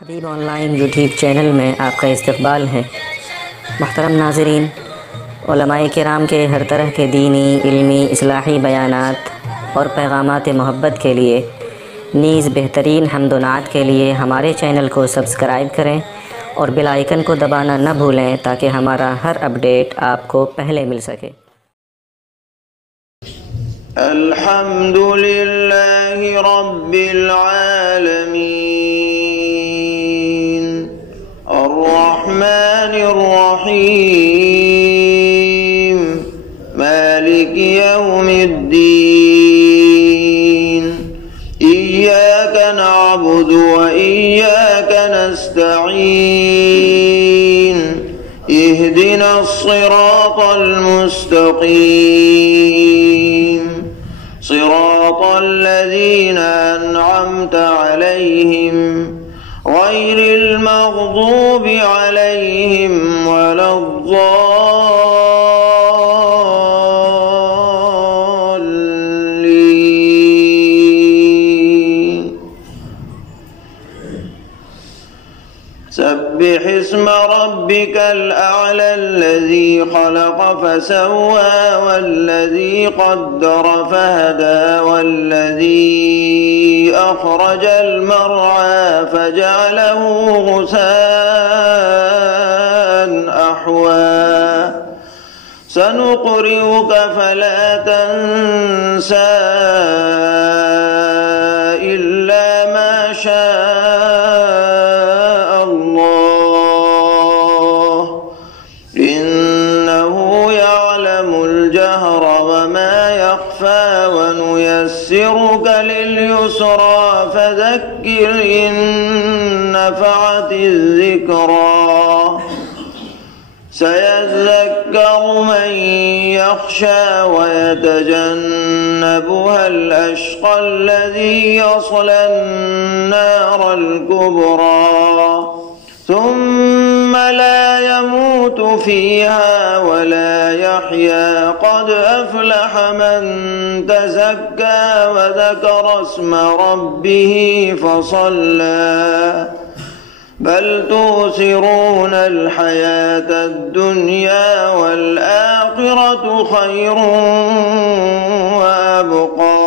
हबीब online YouTube channel में आपका इस्तकबाल है। मुहतरम नाज़रीन, उलमाए किराम के हर तरह के दीनी, इल्मी, इस्लाही बयानात और पैगामात मोहब्बत के लिए नीज़ बेहतरीन हम्द व नात के लिए हमारे चैनल को सब्सक्राइब करें और बेल आइकन को दबाना न भूलें ताकि हमारा हर अपडेट आपको पहले मिल सके। अल्हम्दुलिल्लाहि रब्बिल आलमीन अर्रहमानिर रहीम मालिकि यौमिद्दीन इय्याका नअबुदु व इय्याका नस्तईन इहदिनस सिरातल मुस्तकीम صراط الذين أنعمت عليهم غير المغضوب عليهم ولا الضالين. سبح اسم ربك الأعلى الذي خلق فسوى والذي قدر فهدى والذي أخرج المرعى فجعله غثاء أحوى سنقرئك فلا تنسى إلا ما شاء الله إنه يعلم الجهر وما يخفى ونيسرك لليسرى فذكر إن نفعت الذكرى سيذكر من يخشى ويتجنبها الأشقى الذي يصلى النار الكبرى ثم لا يموت فيها ولا يحيا قد أفلح من تزكى وذكر اسم ربه فصلى بل تؤثرون الحياة الدنيا والآخرة خير وأبقى